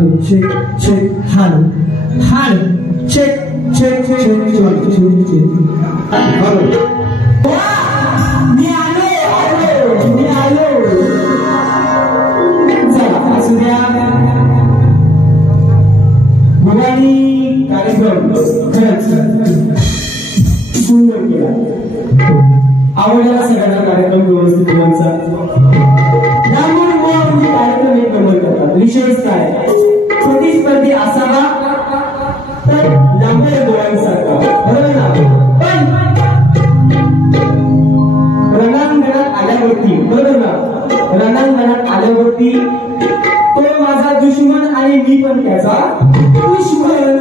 Hello, check, check, hello, hello, check, check, check, check. Hello. मी आलो. चला असू द्या. भवानी कार्यक्रम खरंच सुंदर केला. आवडला सगळ्यांना कार्यक्रम व्यवस्थित होण्याचा. कार्यक्रम एक नंबर करतात. विशेष काय प्रतिस्पर्धी असावा तर लांबड्या डोळ्यांसारखा, बरोबर ना? पण रणांगणात आल्यावरती, बरोबर ना, रणांगणात आल्यावरती तो माझा दुश्मन आणि मी पण त्याचा दुश्मन.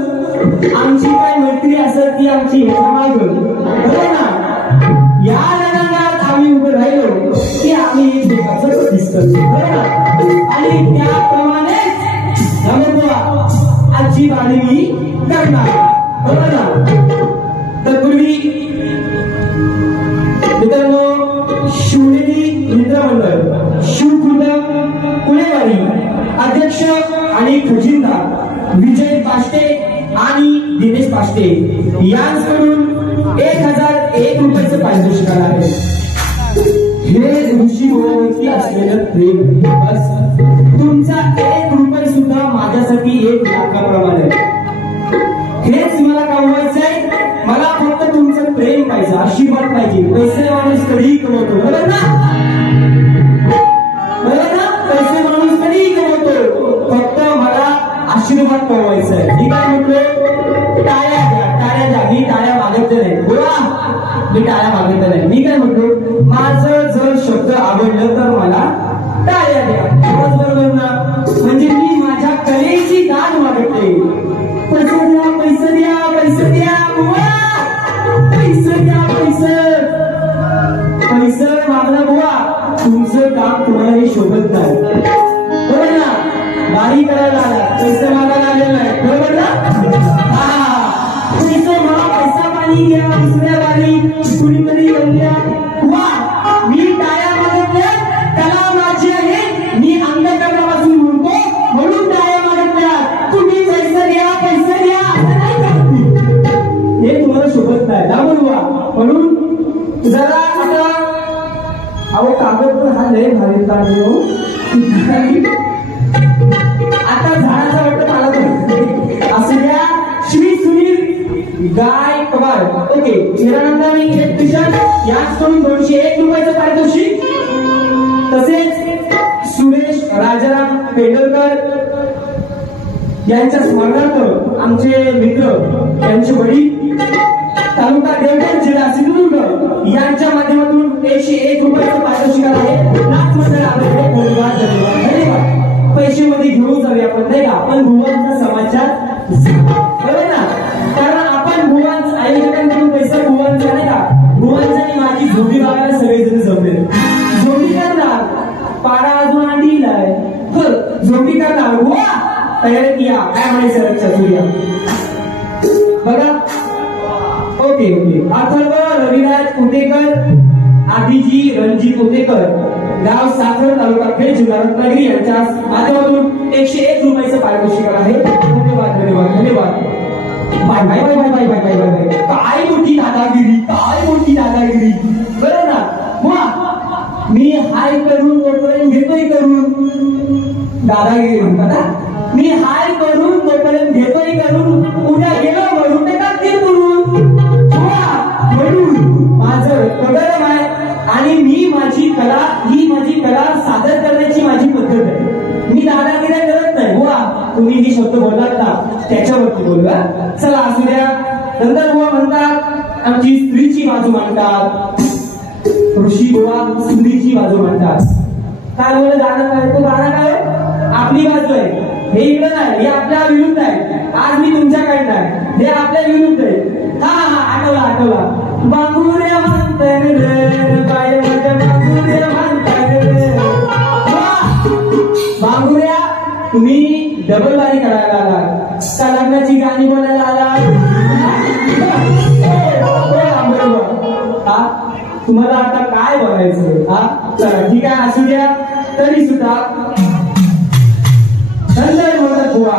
आमची काय मैत्री असेल ती आमची माग, बरोबर ना? या रणांगणात आम्ही उभे राहिलो की आम्ही एकमेकांचं प्रतिस्पर्धी, बरोबर ना? आणि त्याप्रमाणे आजची बाणी मी करणार, बरोबर ना? तत्पूर्वी मित्रांनो, शिवनेरी मित्रमंडळ शिवखुर्द पुणेवाडी अध्यक्ष आणि खजिनदार विजय पाष्टे आणि दिनेश पाष्टे यांच्याकडून 1001 रुपयाचं पारितोषिक आहे. हे ऋषी गुणावरती असलेलं प्रेम, बस तुमचा 1 रुपये सुद्धा माझ्यासाठी 1 लाखाप्रमाणे. हेच मला कमवायचंय. मला फक्त तुमचं प्रेम पाहिजे, आशीर्वाद पाहिजे. पैसे माणूस कधीही कमवतो, बरोबर ना? बरोबर ना? पैसे माणूस कधीही कमवतो. फक्त मला आशीर्वाद कमवायचा आहे. मी काय म्हटलो? टाळ्या द्या, टाळ्या द्या. मी टाळ्या मागत नाही, बोला. मी टाळ्या मागत नाही. मी काय म्हटलो? माझं जर शब्द आवडलं तर मला टाळ्या द्या, बरोबर ना? म्हणजे मी माझ्या कलेची दाद मागते. पैसे द्या, पैसे द्या, पैसे द्या, पैसे द्या, पैसे. पैसे मागणं बुवा तुमचं काम तुम्हाला हे शोभत नाही, बरोबर ना? गाडी करायला आला, पैसे मागायला आलेला आहे, बरोबर ना? पैसे मला पैसा पाणी घ्या, दुसऱ्या गाडी कुणीतरी बनल्या. वा, मी टाळ्या मागतल्या, कला माझी आहे, मी अंधकरणापासून म्हणतो म्हणून टाळ्या मागतल्या. तुम्ही पैसे द्या, पैसे द्या, हे तुम्हाला शोभत नाही, दाबून. म्हणून जरा आता अहो कागद पण हा लय भारी काढलो. आता झाडाचा वाटत आला तर असं द्या. श्री सुनील गायकवाड, ओके, हिरानंदानी इलेक्ट्रिशियन याचकडून 201 रुपयाचं पारितोषिक. तसेच सुरेश राजाराम पेंडलकर यांच्या स्मरणार्थ आमचे मित्र, त्यांचे वडील, तालुका देवगड, जिल्हा सिंधुदुर्ग यांच्या माध्यमातून 101 रुपयाचं पारितोषिक आहे. नाच मंडळ आले, धन्यवाद, धन्यवाद, धन्यवाद. पैसे मध्ये घेऊन जाऊया आपण, नाही का? आपण भुवांचा समाजात, बरोबर ना? कारण आपण भुवांचं आयोजकांकडून पैसा भुवांचा, नाही का? भुवांचा आणि माझी झोडी बघायला सगळेजण जमले. झोडी करणार, पाडा अजून आणलाय, झोडी करणार, बुवा तयारी किया, काय म्हणायचं लक्षात सूर्या, बघा. Okay okay. अथर्व रविराज कुटेकर, आदिजी रणजित कुटेकर, गाव साखर, तालुका खेड, जिल्हा रत्नागिरी यांच्या माध्यमातून 101 रुपयाचं पारितोषिक आहे. धन्यवाद, धन्यवाद, धन्यवाद. Bye bye bye bye bye bye bye bye. काय मोठी दादागिरी, काय मोठी दादागिरी, बरोबर ना? वा, मी हाय करून तोपर्यंत घेतोय करून दादागिरी म्हणतात. मी हाय करून तोपर्यंत घेतोय करून, उद्या गेलो म्हणून ते टाकतील करून. म्हणून माझं कदर आहे आणि मी माझी कला, ही माझी कला सादर करण्याची माझी पद्धत आहे. मी दादागिरी करत नाही. बुवा तुम्ही ही शब्द बोललात ना, त्याच्यावरती बोलला. चला असू द्या. नंतर बुवा म्हणतात आमची स्त्रीची बाजू मांडतात, ऋषी बुवा स्त्रीची बाजू मांडतात. काय बोल गाणं काय? तो गाणं काय? आपली बाजू आहे, हे इकडं नाही, हे आपल्या विरुद्ध आहे. आज मी तुमच्याकडे आहे, हे आपल्या विरुद्ध आहे. हा हा, आठवला आठवला. बांगुऱ्या म्हणताय रे बाय, माझ्या बांगुऱ्या म्हणताय रे. बांगुऱ्या तुम्ही डबल बारी करायला आला का? लग्नाची गाणी बोलायला आला? तुम्हाला आता काय बोलायचं? हा चला ठीक आहे, असू द्या. तरी सुद्धा नंतर म्हणतात बुवा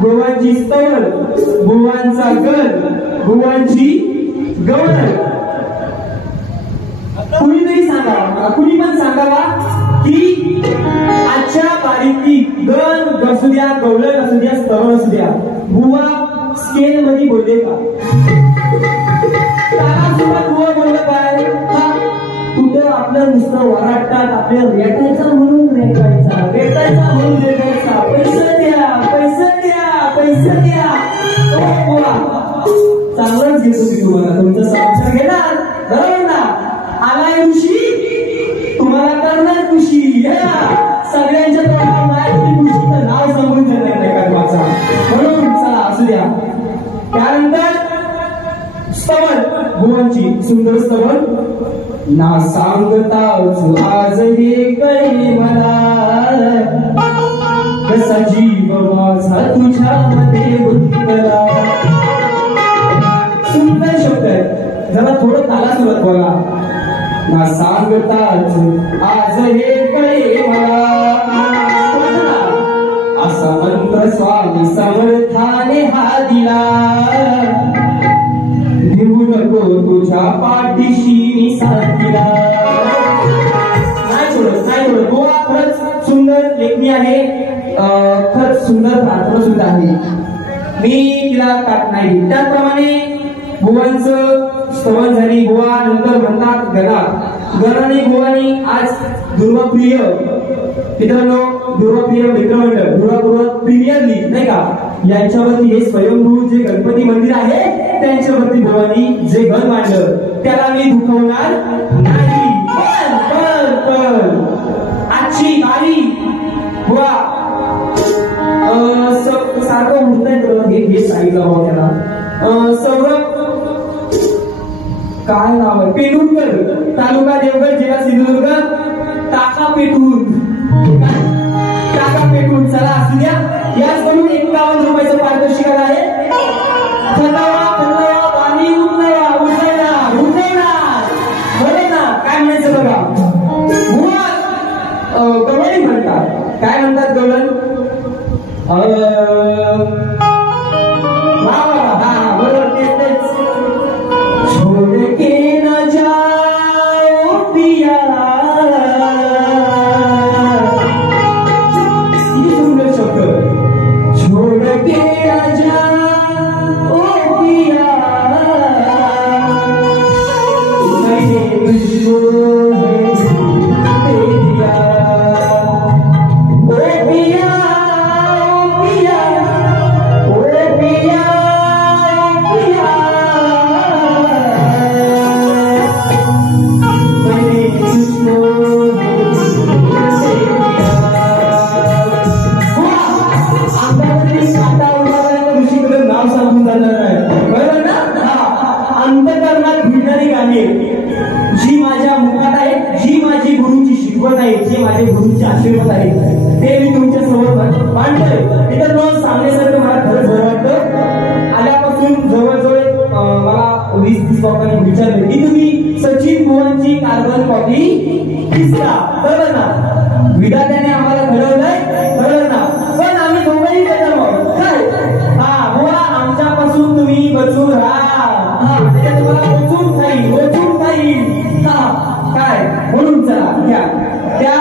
भुवांची स्तवन, भुवांचा गण, भुवांची गवळण. कुणीतरी सांगा, कुणी पण सांगावा की आजच्या बारीकी गण असू द्या, गवळण असू द्या, स्तवन असू द्या, भुवा स्केल मध्ये बोलले का? तारासोबत भुवा बोललं काय? कुठं आपलं नुसतं वराटतात, आपल्याला रेटायचा म्हणून रेटायचा, रेटायचा म्हणून रेटायचा, पैसे द्या, पैसे द्या, पैसे द्या. चांगलंच घेतो मी तुम्हाला, तुमचा संसार घेणार, बरोबर ना? आलाय ऋषी, तुम्हाला करणार खुशी. सगळ्यांच्या तोंडावर ऋषीचं नाव सांगून देणार नाही का माझा? म्हणून चला असू द्या. त्यानंतर स्तवन, भुवांची सुंदर स्तवन. ना सांगताच आज हे कळे मला, कसा जीव माझा तुझ्यामध्ये गुंतला. सुंदर शब्द आहे, जरा थोडं ताला सुरुवात बघा. ना सांगताच आज हे कळे मला, असा मंत्र स्वामी समर्थाने हा दिला. भिवू नको तुझ्या पाठीशी मी साथीला. नाही सोडत, नाही सोडत. गोवा खरंच सुंदर लेखणी आहे, खरंच सुंदर प्रार्थना सुद्धा आहे, मी तिला टाक नाही. त्याचप्रमाणे भुवांचं स्तवन झाली. भुवा नंतर म्हणतात गणा. गणाने भुवानी आज दुर्वाप्रिय मित्रांनो, दुर्वाप्रिय मित्रमंडळ, दुर्वापूर्व प्रीमियर लीग नाही का, यांच्यावरती हे स्वयंभू जे गणपती मंदिर आहे त्यांच्यावरती भुवानी जे गण मांडलं त्याला मी दुखवणार नाही. पण आजची बारी बुवा सारखं म्हणताय तर हे सांगितलं बाबा त्याला. सौरभ काय नाव आहे, पेटूरकर, तालुका देवगड, जिल्हा सिंधुदुर्ग. टाका पेटूर, टाका पेटूर. चला असू द्या. याचकडून 51 रुपयाचं पारितोषिक आहे. थंडावा थंडावा पाणी उठलवा उठवणार उठवणार, बरोबर ना? काय म्हणायचं बघा. बुवा गवळणी म्हणतात. काय म्हणतात गवळण? बरोबर, तेच. छोड़ के न जाओ पिया, सुंदर शब्द. छोड़ के न जाओ पिया, मैंने तुझको दे दिया. ओ पिया, ओ पिया, ओ पिया, पिया, मैंने तुझको नाव सांगून जाणार नाही, बरोबर ना? अंतकरणात भिडणारी गाणी, जी माझ्या मुखात आहे, जी माझी गुरुची शिकवण आहे, जे माझे गुरुचे आशीर्वाद आहे, ते मी तुमच्या समोर मांडतोय. मित्रांनो, सांगण्यासारखं मला खरंच बरं वाटतं. आल्यापासून जवळजवळ मला 20-30 लोकांनी विचारले की तुम्ही सचिन भुवांची कार्बन कॉपी दिसता, बरोबर ना? विधात्याने आम्हाला घडवलंय, बरोबर ना? पण आम्ही दोघंही त्याच्यावर काय बुवा आमच्यापासून तुम्ही बचून राहा, तुम्हाला बचून जाईल, बचून जाईल. काय म्हणून चला घ्या त्या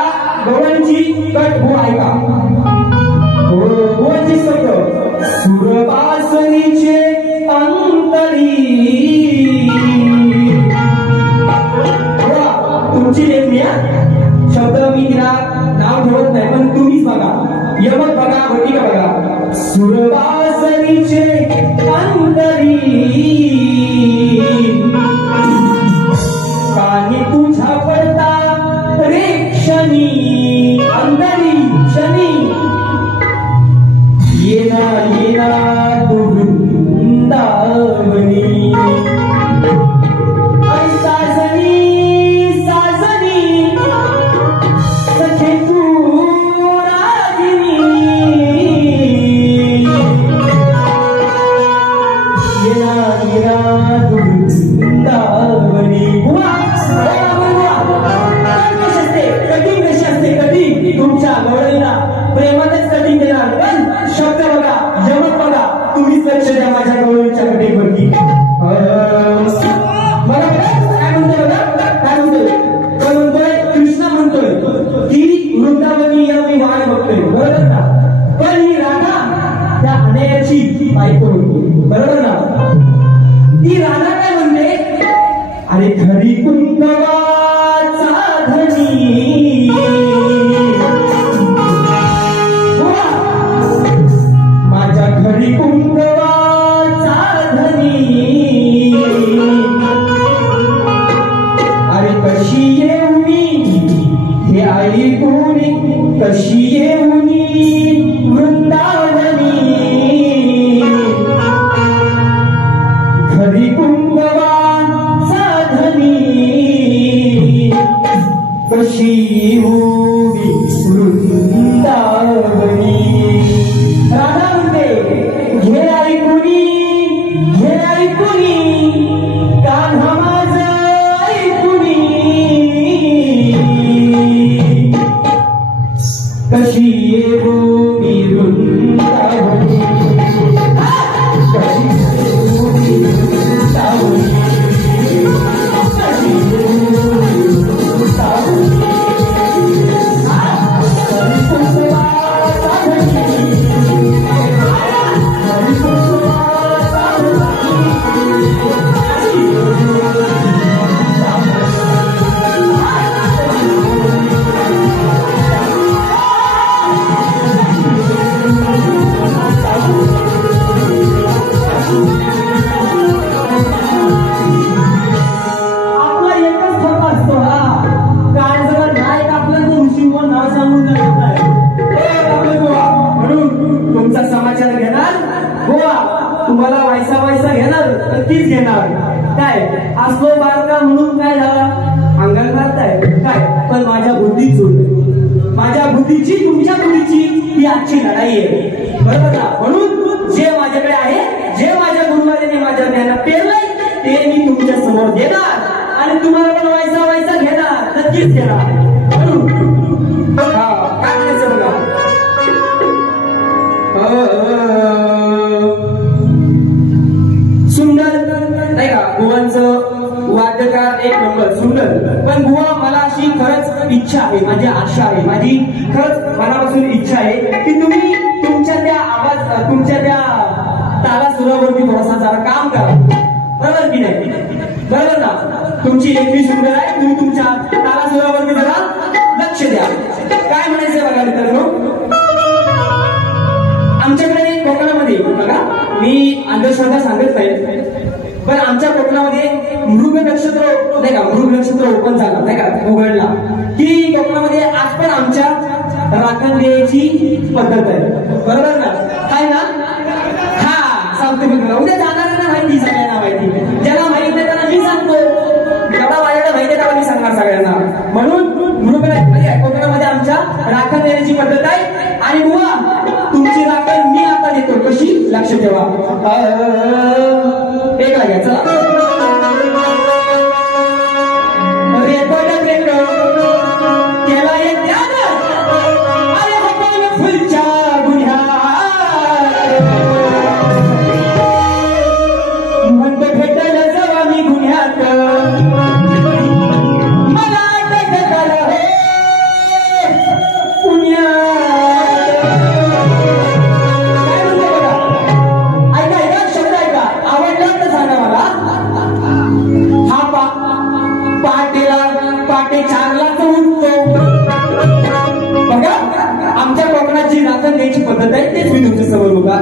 गवळणची कट हो ऐका. भुवांची शब्द. सुरबासरीचे अंतरी, तुमची लेखणी शब्द मी तिला नाव ठेवत नाही, पण तुम्हीच बघा, यमक बघा, भटिका बघा. सुरबासरीचे अंतरी, कानी तुझ्या पडता रे क्षणी, अंतरी क्षणी. येना येना दुर्वृंदावनी, साजनी साजनी सखे तू रागिनी. येना येना कुणी कशी येऊनी वृंदावनी घरी कुंभवान साधनी कशी येऊनी वृंदावनी राधा म्हणते घे ऐकुनी कान्हा माझा ऐकुनी कशी येऊनी वृंदावनी कशी येऊनी वृंदावनी कशी येऊनी वृंदावनी तुम्हाला वायसा घेणार नक्कीच घेणार काय असलो बारका म्हणून काय झाला अंगण मारताय काय पण माझ्या बुद्धीत जोडली माझ्या बुद्धीची तुमच्या बुद्धीची ही आजची लढाई आहे बरोबर ना म्हणून जे माझ्याकडे आहे जे माझ्या गुरुवारीने माझ्या ज्ञानात पेरलंय ते मी तुमच्या समोर देणार आणि तुम्हाला पण वायसा घेणार नक्कीच घेणार म्हणून काय म्हणायचं बघा सुंदर नाही का बुवांचं वाद्यकार एक नंबर सुंदर पण बुवा मला अशी खरंच इच्छा आहे माझी आशा आहे माझी खरंच मनापासून इच्छा आहे की तुम्ही तुमच्या त्या आवाज तुमच्या त्या तालासुरावरती थोडासा जरा काम करा बरोबर की नाही बरोबर ना तुमची लेखणी सुंदर आहे तुम्ही तुमच्या तालासुरावरती जरा लक्ष द्या काय म्हणायचं बघा मित्रांनो आमच्याकडे कोकणामध्ये बघा मी अंधश्रद्धा सांगत नाही पण आमच्या कोकणामध्ये मृग नक्षत्र नाही का मृग नक्षत्र ओपन झाला नाही का उघडला की कोकणामध्ये आज पण आमच्या राखण द्यायची पद्धत आहे बरोबर ना काय ना हा सांगतो मी तुला उद्या जाणाऱ्यांना माहिती सगळ्यांना माहिती ज्याला माहित नाही त्यांना मी सांगतो जेवढा माझ्याकडे माहिती आहे तेव्हा मी सांगणार सगळ्यांना म्हणून मृग कोकणामध्ये आमच्या राखण देण्याची पद्धत आहे आणि बुवा तुमची राखण मी आता देतो कशी लक्ष ठेवा एक लागा चला केला एक ध्यान अरे हटवून फुलच्या गुन्ह्यात म्हणतो भेटल जवा मी गुन्ह्यात मला अटक करा हे पुण्यात पहाटे 4लाच उठतो बघा आमच्या कोकणाची राखण द्यायची पद्धत आहे तेच मी तुमच्या समोर बघा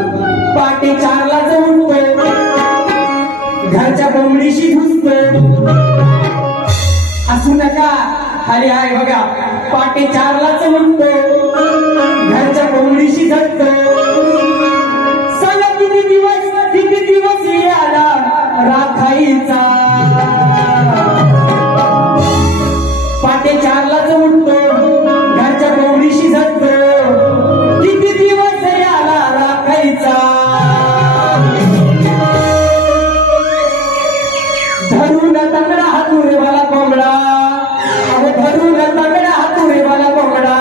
पहाटे 4लाच उठतो घरच्या कोंबडीशी घुसतो हसू नका अरे आहे बघा पहाटे 4लाच उठतो घरच्या कोंबडीशी झटतो सगळं किती दिवस आला राखायचा पहाटे 4लाच उठतो घरच्या कोंबडीशी झटतो किती दिवस आला राखायचा धरून तंगडा हातुरे मला कोंबडा अहो धरून तंगडा हातुरे मला कोंबडा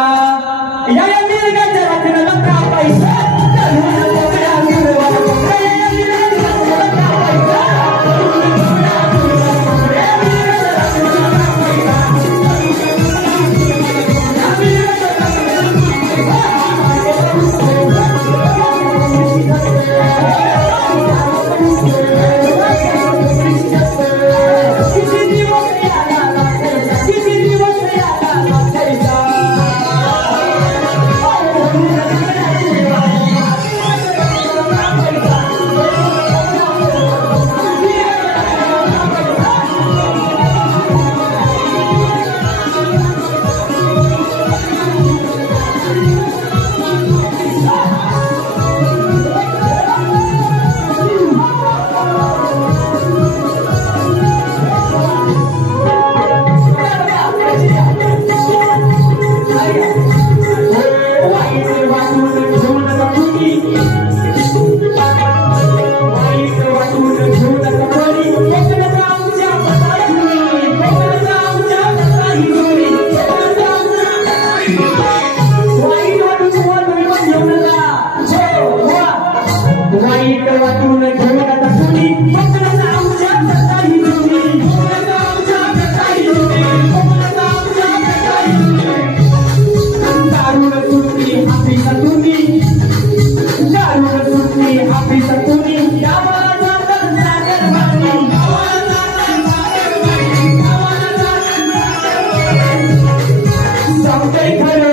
वाईट वाटून तुम्ही पण घेऊ नका. वाईट वाटून घेऊ नका तुम्ही. कोकणाचा आमच्या प्रकाही तुम्ही. कोकणाचा आमच्या प्रकाही तुम्ही. कोकणाचा आमच्या प्रकाही तुम्ही. दारुण सुटली हापीसा तुम्ही. दारुण सुटली हापीसा तुम्ही. गावाला जातात सागर भांडी. गावाला जातात सागर भांडी. गावाला जातात सागर भांडी. सांगतोय खरं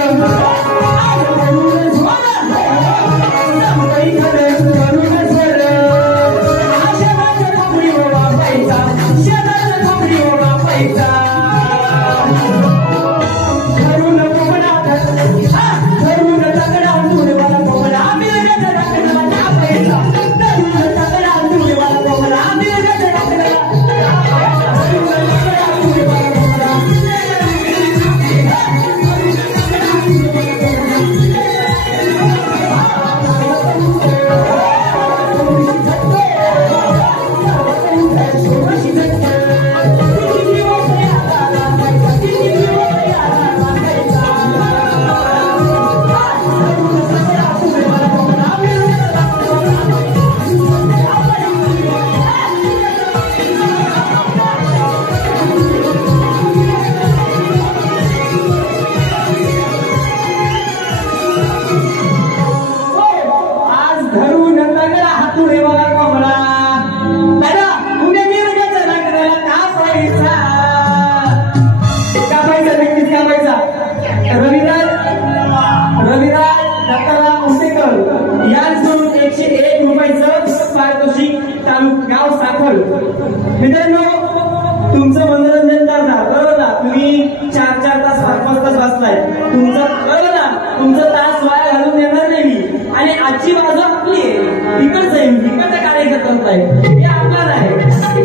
मित्रांनो, तुमचं मनोरंजन करणार बरोबर ना. तुम्ही 4-4 तास 5-5 तास बसलाय. तुमचं बरोबर ना, तुमचं तास वाया घालून देणार नाही मी. आणि आजची बाजू आपली आहे. तिकडच आहे, तिकडचा कार्यकर्ता आहे, हे आपला नाही.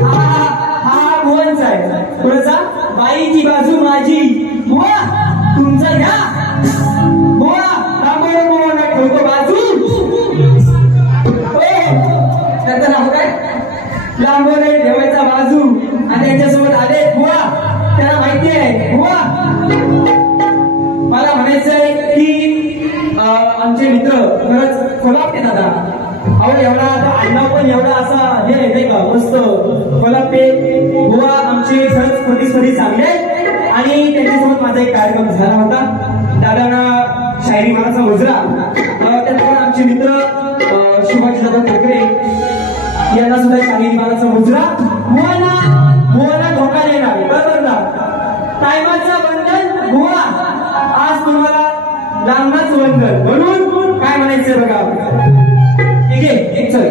हा भुवनचा आहे. थोडासा बाईची बाजू माझी. बुवा तुमचा घ्या. बुवा रामोर मोहन ठेवतो बाजू. त्याचं नाव काय? लांबोने ठेवायचा बाजू. आणि त्यांच्यासोबत आले बुवा. त्यांना माहिती आहे बुवा. मला म्हणायचंय की आमचे मित्र खरंच कोल्हापे दादा. अहो एवढा आता आडनाव पण एवढा असा हे नाही का मस्त कोल्हापे बुवा आमचे खरंच प्रतिस्पर्धी चांगले आहेत. आणि त्यांच्यासोबत माझा एक कार्यक्रम झाला होता. दादांना शायरी मनाचा मुजरा. त्यात पण आमचे मित्र शिवाजी दादा ठाकरे यांना सुद्धा शाहिरी मानाचा मुजरा. बुवाला धोका देणार बरोबर ना. टायमाचं बंधन बुवा. आज तुम्हाला लांबाच बंधन. म्हणून काय म्हणायचंय बघा. ठीक आहे एक चल.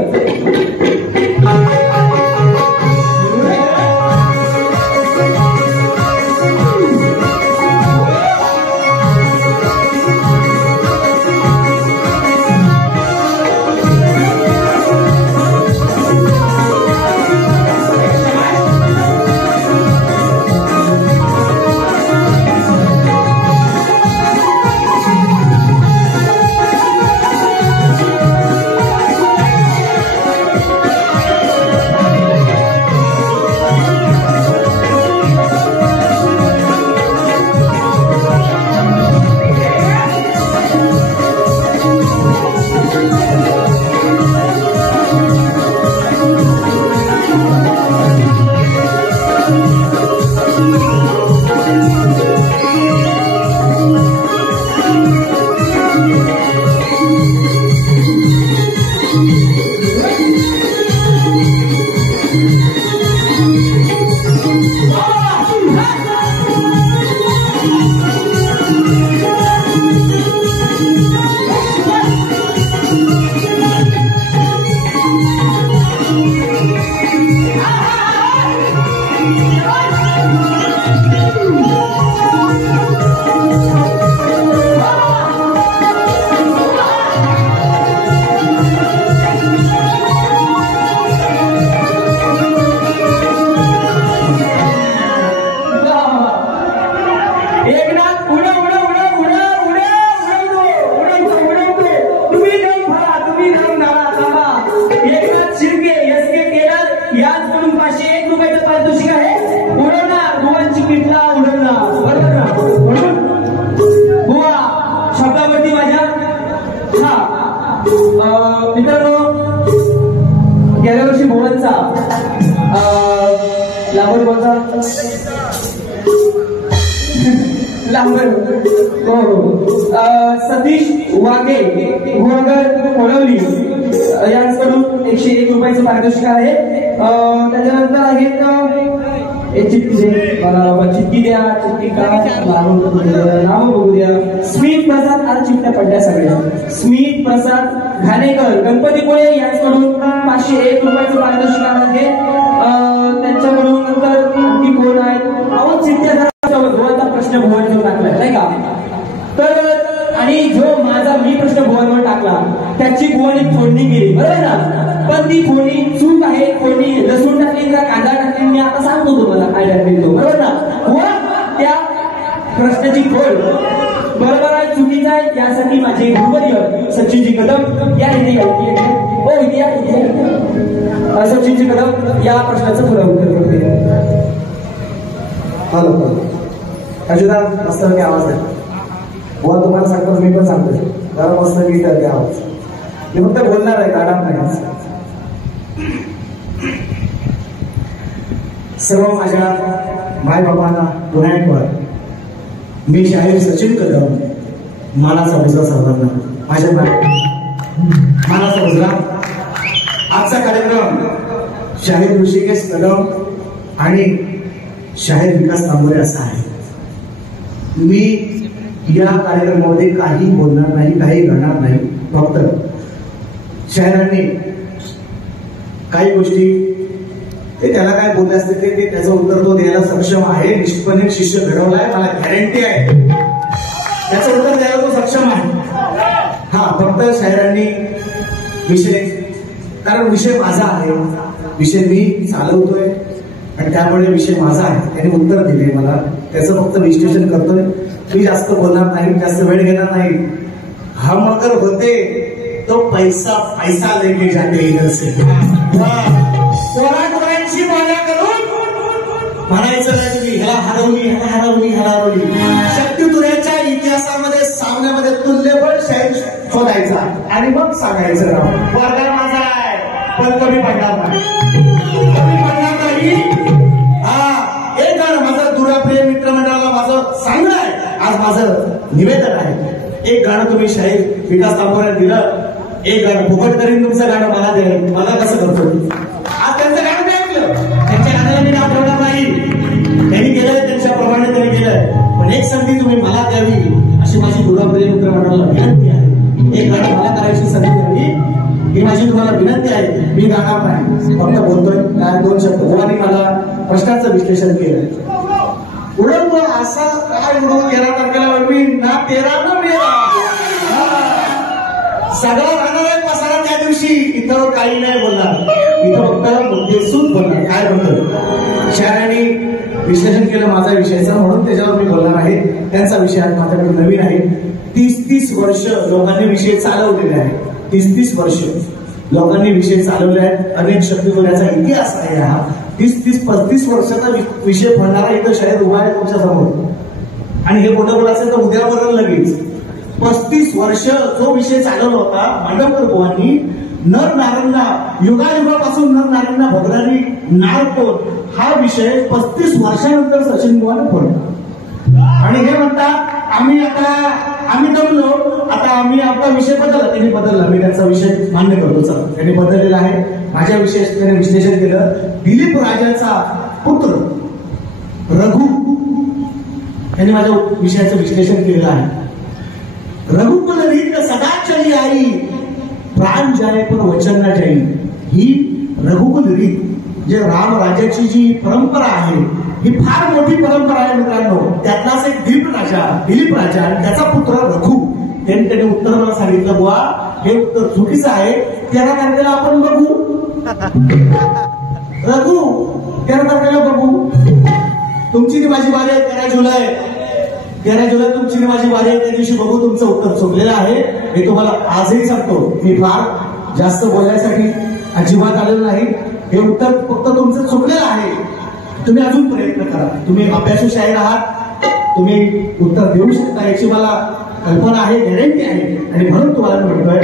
मित्रांनो, गेल्या वर्षी भुवनचा सतीश वाघे गुहागर कोळवली यांच्याकडून 101 रुपयाचं पारितोषिक आहे. त्याच्यानंतर आहेत चिठ्ठी द्या, चिठ्ठी का नाव बघू द्या. स्मित प्रसाद, आज चिठ्ठ्या पडल्या सगळ्या. स्मित प्रसाद घाणेकर गणपतीपुळे यांच्याकडून 501 रुपयाचं पारितोषिक आहे. त्यांच्याकडून नंतर आणखी कोण आहे? अहो चिठ्ठ्या भुवनचा प्रश्न भुवनवर टाकलाय नाही का? तर आणि जो माझा मी प्रश्न भुवनवर टाकला त्याची भुवनी फोडणी केली, बरोबर ना? पण ती फोडणी चूक आहे. फोडणी लसूण टाकली का कांदा टाकली, मी आता सांगतो तुम्हाला काय टाकली तो, बरोबर ना? त्या प्रश्नाची फोड बरोबर आहे चुकीचा आहे यासाठी माझे गुरुवर्य सचिनजी कदम या इथे सचिनजी कदम या प्रश्नाचं पुढे उत्तर करते. हॅलो अजिता, मस्त आवाज आहे. बुवा तुम्हाला सांगतो, मी पण सांगतो जरा मस्त गीत आहे आवाज. मी फक्त बोलणार आहे, गाणार नाही. सर्व माझ्या मायबापांना पुन्हा एक वेळ मी शाहीर सचिन कदम मानाचा मुजरा सर्वांना माझ्या मानाचा मुजरा. आजचा कार्यक्रम शाहीर ऋषिकेश कदम आणि शाहीर विकास तांबोरे असा आहे. मी या कार्यक्रमामध्ये काही बोलणार नाही, काही गाणार नाही. फक्त शाहिरांनी काही गोष्टी ते त्याला काय बोलले असते ते त्याचं उत्तर तो द्यायला सक्षम आहे. निश्चितपणे शिष्य घडवलाय, मला गॅरंटी आहे त्याचं उत्तर द्यायला तो सक्षम आहे. फक्त शाहिरांनी विषय, कारण विषय माझा आहे, विषय मी चालवतोय आणि त्यामुळे विषय माझा आहे. त्याने उत्तर दिले मला, त्याचं फक्त विश्लेषण करतोय. मी जास्त बोलणार नाही, जास्त वेळ घेणार नाही. हम अगर होते तो पैसा पैसा लेके जाते इधर से. पोरांची माया करून म्हणायचं नाही तुम्ही ह्याला हरवली, ह्याला हरवली, ह्याला हरवली. शक्तितुऱ्याच्या इतिहासामध्ये सामन्यामध्ये तुल्यबळ शाहीर शोधायचा आणि मग सांगायचं वर्गात माझा आहे पण कमी पडणार नाही, कमी पडणार नाही. एक गाणं माझं दुराप्रिय मित्रमंडळाला माझं सांगणं आहे, आज माझं निवेदन आहे. एक गाणं तुम्ही शाहीर विकास तांबोऱ्याला दिलं, एक गाणं फुकट करीन तुमचं गाणं मला दे. मला कसं करतो आज त्यांचं गाणं मी ऐकलं, त्यांच्या गाण्याला मी नाव ठेवणार नाही. त्यांनी केलंय त्यांच्याप्रमाणे त्यांनी केलंय, पण एक संधी तुम्ही मला द्यावी अशी माझी दुराप्रिय मित्रमंडळाला विनंती आहे. एक गाणं मला करायची संधी द्यावी ही माझी तुम्हाला विनंती आहे. मी गाणार नाही, फक्त बोलतोय. काय 2 शब्द भुवानी मला प्रश्नाचं विश्लेषण केलंय. उडवतो असा काय उडवून 13 तारखेला मी ना 13 ना 13 सगळं राहणार आहे पसारा त्या दिवशी. इथं काही नाही बोलणार, इथं फक्त बेसून बोलणार. काय बोलतोय शायरांनी विश्लेषण केलं माझा विषयाचा, म्हणून त्याच्यावर मी बोलणार आहे. त्यांचा विषय आज माझ्याकडे नवीन आहे. 30-30 वर्ष लोकांनी विषय चालवलेले आहे. 30-30 वर्ष लोकांनी विषय चालवले आहेत. अनेक शक्तितुऱ्याचा इतिहास आहे हा. 30-35 वर्षाचा विषय फळणारा इथं शाहीर उभा आहे तुमच्या समोर. आणि हे मोठं बोल असेल तर उद्या बदल लगेच. 35 वर्ष जो विषय चालवला होता मांडवकर बुवांनी, नर नारांना युगायुगापासून नर नारांना भोगणारी नारकोट हा विषय 35 वर्षानंतर सचिन बुवाने फोडला. आणि हे म्हणतात आम्ही जमलो, आता आम्ही आपला विषय बदलला. त्यांनी बदलला, मी त्यांचा विषय मान्य करतो. चला, त्यांनी बदललेला आहे. माझ्या विषय त्याने विश्लेषण केलं. दिलीप राजाचा पुत्र रघु यांनी माझ्या विषयाचं विश्लेषण केलेलं आहे. रघुकुल रीत सदा चली आई, प्राण जाय पण वचन न जाई. ही रघुकुल रीत जे राम राजाची जी परंपरा आहे ही फार मोठी परंपरा आहे मित्रांनो. त्यातलाच एक दिलीप राजा आणि त्याचा पुत्र रघु. त्यांनी उत्तर मला सांगितलं, बुवा हे उत्तर चुकीचं आहे. 13 तारखेला आपण बघू रघु, 13 तारखेला बघू. तुमची ती माझी वारी आहे 13 जुलै. 13 जुलै तुमची माझी वारी आहे, त्या दिवशी बघू. तुमचं उत्तर चुकलेलं आहे हे तुम्हाला आजही सांगतो. मी फार जास्त बोलण्यासाठी अजिबात आलेलं नाही. हे उत्तर फक्त तुमचं चुकलेलं आहे. तुम्ही अजून प्रयत्न करा. तुम्ही अभ्यासू शाहीर आहात, तुम्ही उत्तर देऊ शकता याची मला कल्पना आहे, गॅरंटी आहे. आणि म्हणून तुम्हाला म्हणतोय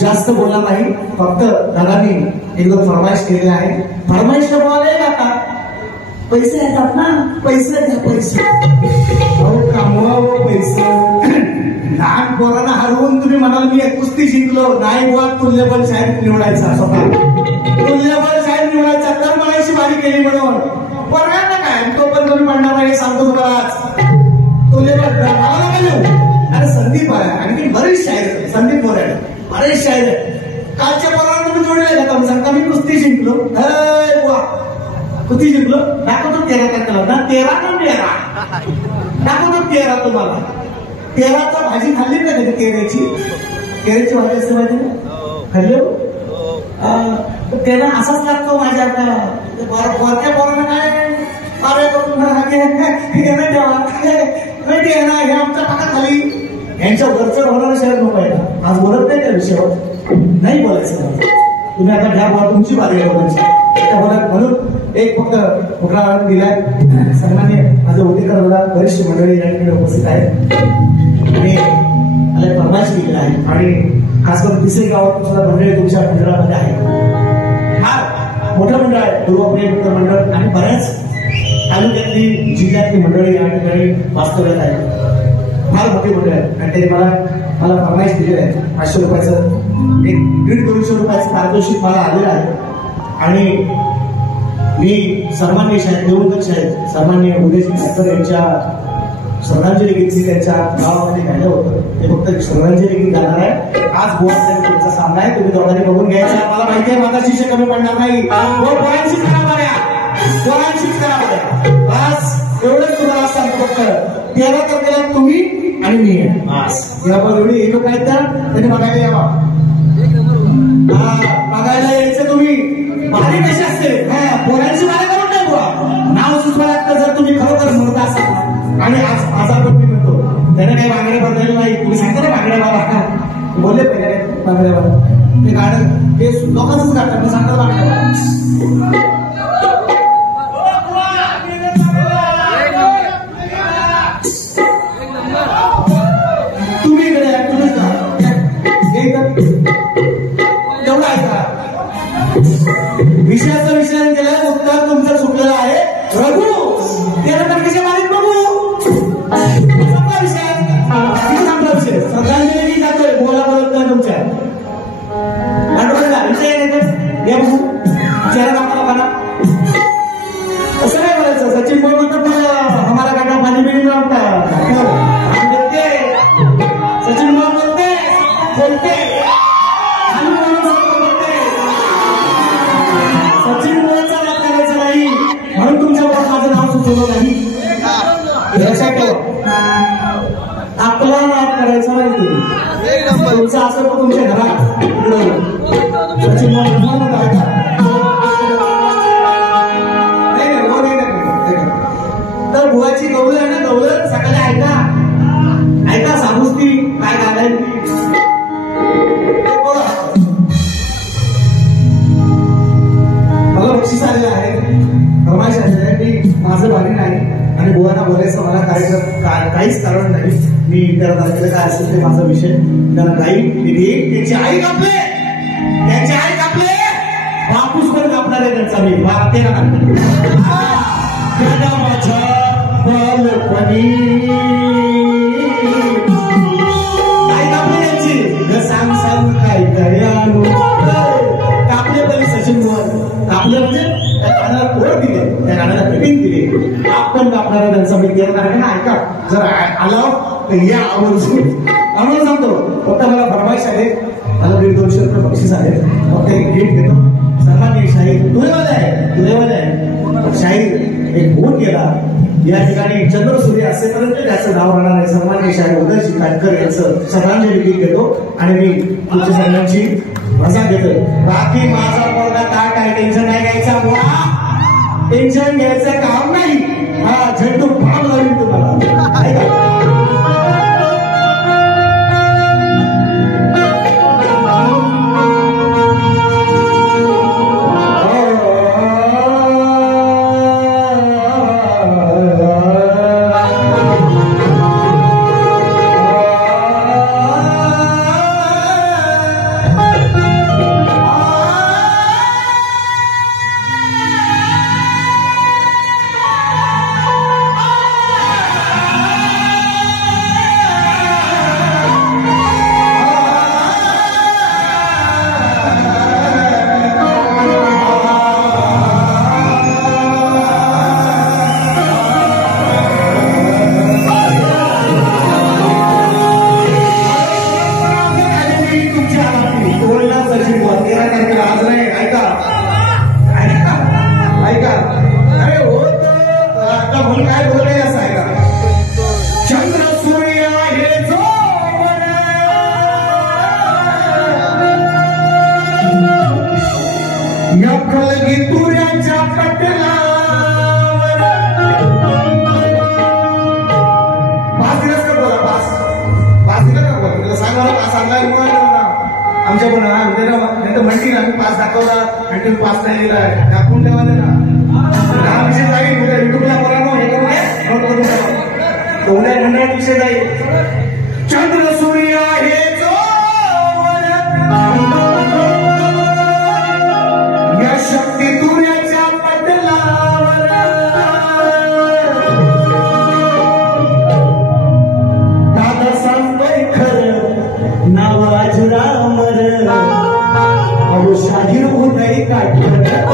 जास्त बोलणार नाही. फक्त दादांनी एकदम फरमाईश केलेली आहे. फरमाईश बोलायला आता पैसे येतात ना, पैसे द्या पैसे. अहो कमवावं पैसे. लहान पोरांना हरवून तुम्ही म्हणाल मी कुस्ती शिकलो नाही बुवा, तुल्यबळ साहेब निवडायचा स्वतः, तुल्यबळ साहेब निवडायचा तर म्हणायची बारी केली म्हणून. पोरांना काय तो पण तुम्ही म्हणणार नाही, सांगतो तुम्हाला तुल्यबळ मला काय. अरे संदीप आहे आणखी बरेच शायर, संदीप मोरे बरेच शायर आहे. कालच्या पोरांना तुम्ही जोडले का तुम्ही सांगता मी कुस्ती शिकलो. बुवा कुस्ती शिकलो दाखवतो 13 तारखेला ना, 13 ना 13 दाखवतो 13 तुम्हाला. 13चा भाजी खाल्ली का कधी? केळ्याची भाजी असते माहिती ना, खाल्ली हो. त्याला असाच लागतो माझ्या वरच्या पोरांना काय अरे नाही ठेवा नाही हे आमच्या पाका खाली. यांच्या वरचं होणारं शहर नको आहे ना. आज बोलत नाही त्या विषयावर, नाही बोलायचं. तुम्ही आता घ्या बोला, तुमची बारी आहे बोलायची. म्हणून एक फक्त मोठा आनंद दिलाय. सन्मान्य माझं उद्योजक दादा बरीचशी मंडळी या ठिकाणी उपस्थित आहेत आणि मला फरमाईश केलेला आहे. आणि खास करून तिसरी गावातून सुद्धा मंडळी तुमच्या मंडळामध्ये आहे. फार मोठं मंडळ आहे पूर्वप्रिय मित्र मंडळ आणि बऱ्याच तालुक्यातली जिल्ह्यातली मंडळी या ठिकाणी वास्तव्यात आहे. फार मोठी मंडळ आहे आणि त्यांनी मला फरमाईश दिलेलं आहे. 500 रुपयाचं 1-1.5 रुपयाचं पारितोषिक मला आलेलं आहे. आणि मी सन्माननीय शाहीर देवदत्त शाहीर सन्माननीय उदयसिंग ठाकर यांच्या श्रद्धांजली गीत त्यांच्या गावामध्ये गायलं होतं. ते फक्त श्रद्धांजली गीत गाणार आहे. आज गोवा साहेब तुमचा सामना आहे, तुम्ही दोघांनी बघून घ्यायचा. मला माहिती आहे माझा शिष्य कमी पडणार नाही. पोरांशीच करा बऱ्या, पोरांशीच करा बऱ्या. बस एवढंच तुम्हाला सांगतो. फक्त 13 तारखेला तुम्ही आणि मी आहे बस. एवढी एक काय तर त्यांनी बघायला यावा, बघायला यायचं. तुम्ही बारी कशी असते पोरांची बारी करून नाही बुवा. नाव सुचवायला लागतं जर तुम्ही खरोखर म्हणत असाल. आणि आज माझा पण मी म्हणतो त्याने काही बांगड्या बदलले नाही. तुम्ही सांगता ना बांगड्या बाबा बोलले पहिले बांगड्या बाबा ते गाणं ते लोकांच गाणं मी सांगतो बांगड्या बाबा. तुम्ही इकडे तुम्हीच तेवढं ऐका. विषयाचं विषय केलं उत्तर तुमचं सुटलेलं आहे. रघु 13 तारखेच्या मालिक बघू संपला विषय. संपला विषय. श्रद्धांजली जातोय बोला बोलत नाही तुमच्या आठवड्याला इथे ये बघू चेहरा दाखवा. असं काय बोलायचं. सचिन बोल म्हणतो हमारा काटा पाणी बिणी नव्हता. सचिन बोल बोलते सचिन बोलचा नाद करायचा नाही म्हणून तुमच्यावर माझं नाव सुचवलं नाही. लक्षात ठेवा आपला नाद करायचा नाही. तुम्ही तुमचं असं तर तुमच्या घरात सचिन तर बुवाची गवळ आहे ना, गवळ सकाळी ऐका साबुस्ती काय गायला मला बक्षीस आलेलं आहे. फरमाईश आलेलं आहे की माझं बारी नाही आणि बुवांना बोलायचं मला काहीच कारण नाही. मी 13 तारखेला काय असेल ते माझा विषय त्याला गाई देईन. त्याची आई कापले बापूस पण कापणार आहे त्यांचा मी वागते ना माझ्या बालपणी आई कापली त्यांची सांग काय कळ्यानो कापले पहिले सचिन बुवा कापले म्हणजे त्या गाण्याला ओळख दिली, त्या गाण्याला फिटिंग दिली. आपण कापणारा त्यांचा मी 13 तारखेला ऐका जर आला तर या आवर्जून आम्हाला सांगतो. फक्त मला फरमाईश आहे. मला 150-200 रुपये बक्षीस आहे. फक्त एक गिफ्ट घेतो. सन्माननीय शाहीर तुझेवाले आहे शाहीर एक होऊन गेला या ठिकाणी चंद्रसूर्य असेपर्यंत त्याचं नाव राहणार आहे. सन्माननीय शाहीर उदयसिंग ठाकर यांचं श्रद्धांजली गीत घेतो आणि मी तुमच्या सगळ्यांची मजा घेतोय. बाकी माझा पोरगा काय काय टेन्शन नाही घ्यायचा बुवा, टेन्शन घ्यायचं काम नाही. हा झेंडू भाग लावून तुम्हाला ऐका. खलगी तुऱ्याच्या पटलावर पास दिलास का बोला पास दिला का बोला तुला सांग मला पास आणला आमच्या पण नाही म्हणतील आम्ही पास दाखवला आणि तुम्ही पास नाही दिला दाखवून ठेवा ना हा विषय जाईल उद्या युट्यूबला बघा मग हे करून नोट करून ठेवा उद्या मंडळात विषय जाईल चंद्र सूर्य आहे या शक्ती तुऱ्याच्या पटलावर दादा सांगतोय खरं नाव अजरामर अहो शाहीर उदय काठकर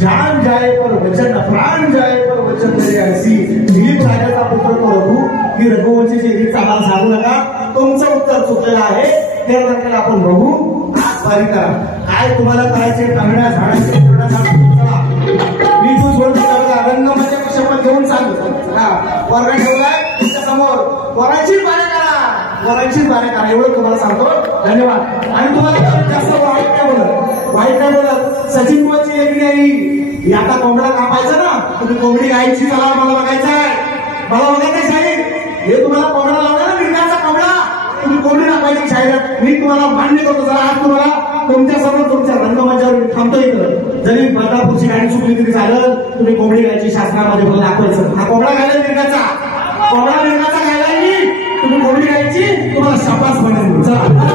जान जाए पर वचन प्राण जाए पर वचन मेरे ऐसी दिलीप राजाचा पुत्र तो रघु ही रघुवंशीची रीत आम्हाला सांगू नका तुमचं उत्तर चुकलेलं आहे त्या तारखेला आपण बघू आज वारी करा काय तुम्हाला करायचे टांगड्या झाडाचे मी तू सोडतो रंगमंच शपथ घेऊन सांग वर्ग ठेवलाय तुमच्या समोर वरांचीच बाऱ्या करा एवढं तुम्हाला सांगतो धन्यवाद आणि तुम्हाला जास्त वाईट नाही बोलत सचिन कोणची लेखणी आई आता कोंबडा कापायचा ना तुम्ही कोंबडी गायची चला मला बघायचंय शाहीर हे तुम्हाला कोंबडा लावला ना मिरगाचा कोंबडा तुम्ही कोंबडी कापायची शाहीर मी तुम्हाला मान्य करतो जरा आज तुम्हाला तुमच्या समोर तुमच्या रंगमंचावर थांबतो इथं जरी बदलापूरची गाडी चुकली तरी चालेल तुम्ही कोंबडी गायची शासनामध्ये मला दाखवायचं हा कोंबडा गायला मिरगाचा गायला मी तुम्ही कोंबडी गायची तुम्हाला शाबास म्हणेल चला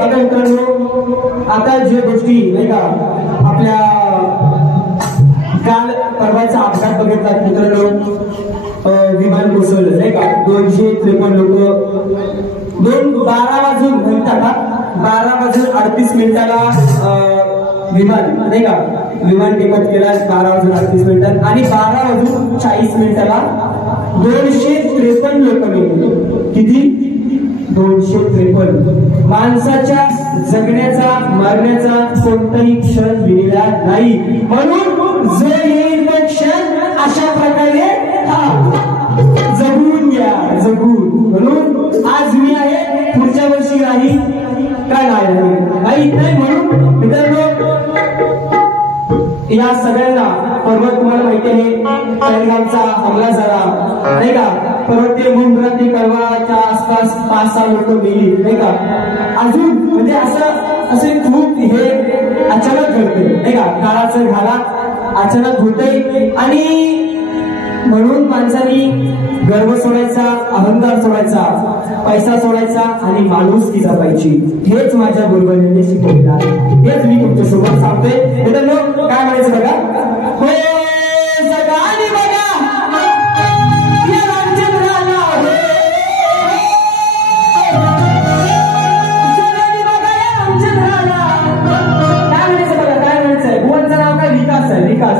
बघा मित्रांनो, आता जे गोष्टी नाही का आपल्या काल परवाचा अपघात बघितला मित्रांनो, विमान कोसळलं नाही का. 253 लोक 12 वाजून म्हणतात 12:38 विमान नाही का विमान टेकअप केला 12:38 आणि 12:40 253 लोक मेले. किती? 253. माणसाच्या जगण्याचा मरण्याचा कोणताही क्षण दिलेला नाही. म्हणून जो येईल तो क्षण अशा प्रकारे जगून घ्या, जगून. म्हणून आज मी आहे, पुढच्या वर्षी नाही का नाही नाही. म्हणून मित्रांनो या सगळ्यांना परवा तुम्हाला माहिती आहे पहलगामचा हमला झाला नाही का. परत ते मुंब्रा ते कळवाच्या आसपास 5-6 लोक मेली नाही का. अजून म्हणजे असे खूप हे अचानक घडते नाही का. काळाचं घाला अचानक होतंय आणि म्हणून माणसांनी गर्व सोडायचा, अहंकार सोडायचा, पैसा सोडायचा आणि माणुसकी जपायची. हेच माझ्या गुरुबांनी शिकवलं आहे. हेच मी तुमच्यासोबत सांगतोय. मित्रांनो काय म्हणायचं बघा. हो सगळ्यांनी बघा या रामचंद्राला, सगळ्यांनी बघा या रामचंद्राला. काय म्हणायचं बघा, काय म्हणायचंय. भुवनचं नाव काय? विकास आहे. विकास.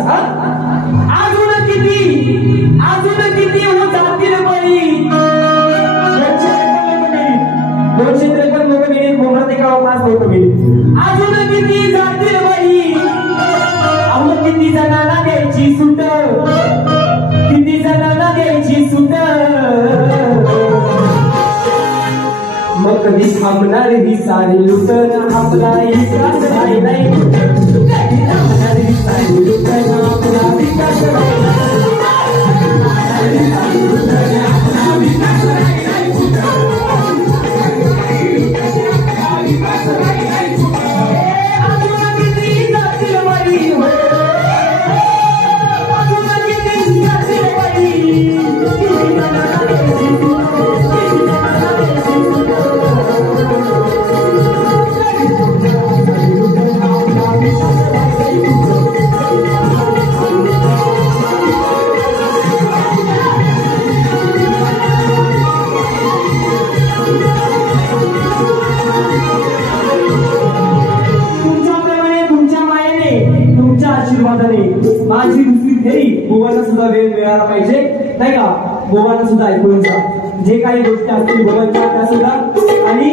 अजून किती हो जातील बळी. 253 लोक गेली. मुंब्रा ते कळवा 5 लोक गेली. अजून किती जातील बळी. अजून किती जणांना द्यायची सुट, किती जणांना द्यायची सुट. मग कधी थांबणार ही सारी लुटण. आपला विकास नाही नाही. कधी थांबणार ही सारी लुटण. आपला विकास माझी दुसरी फेरी गोवाला सुद्धा वेळ मिळाला पाहिजे नाही का. गोवाला सुद्धा ऐकून जा जे काही गोष्टी असतील गोवाच्या त्या सुद्धा. आणि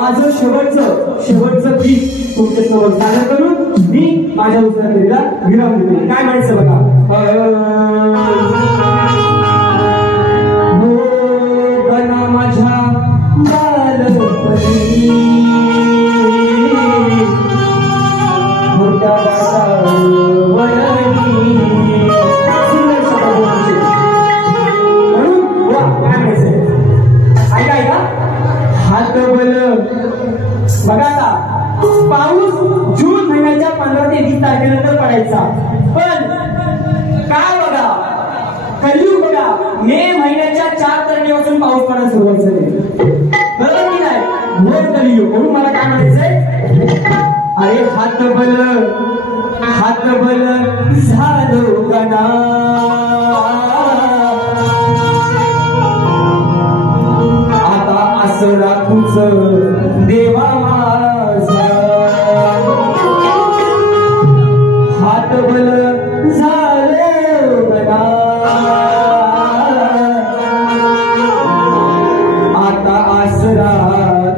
माझं शेवटचं गीत तुमच्या समोर सादर करून मी माझ्या दुसऱ्या फेरीला विराम देतो. काय म्हणायचं बघा. माझ्या बघा आता पाऊस जून महिन्याच्या 15 ते 20 तारखेनंतर पडायचा. पण काय बघा कलियुग बघा मे महिन्याच्या 4 तारखेपासून पाऊस पडायला सुरुवात झाली. बरोबर की नाही. घोर कलियुग. म्हणून मला काय म्हणायचंय. अरे हात बल झालो गणा. आता असं राखूच देवा माझा. हात बल झालो गणा. आता आसरा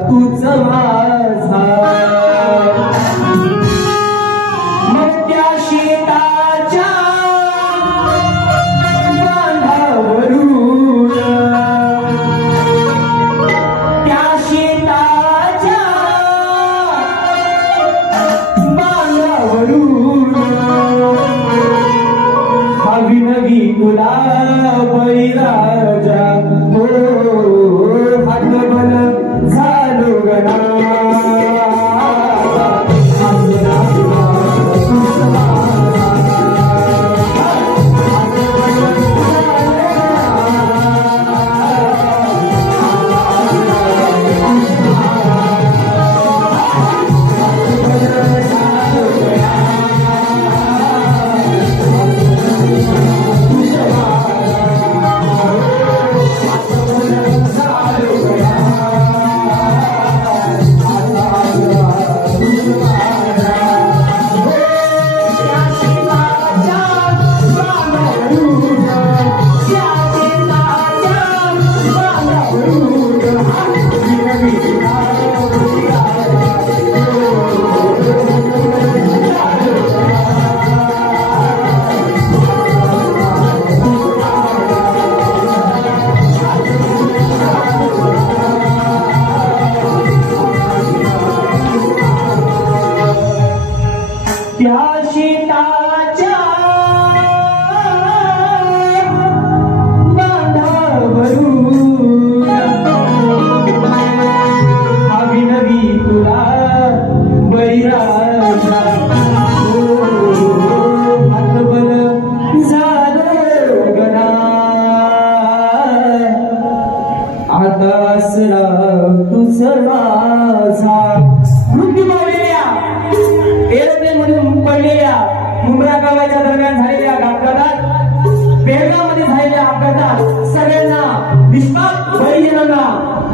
तूच माझा. मग त्या शेताच्या बांधावरून त्या शेताच्या बांधावरून हवी नवी तुला बैराजा. हो हात बल झालो गणा. त्या शेताच्या बांधावरून अभिनवी तुला बैराचा हातबल झालं गणा आता असला तुझा माझा मृत्यू पावलेल्या एरोप्लेन मधून पडलेल्या मुंब्रा गावाच्या दरम्यान झालेल्या अपघातात बेळगावमध्ये झालेल्या अपघातात सगळ्यांना निष्पाप बळीजनांना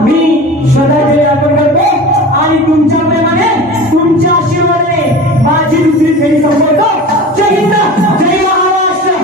मी श्रद्धांजली अर्पण करतो आणि तुमच्या प्रेमाने तुमच्या आशीर्वादाने माझी दुसरी फेरी संपवतो. जय हिंद, जय महाराष्ट्र.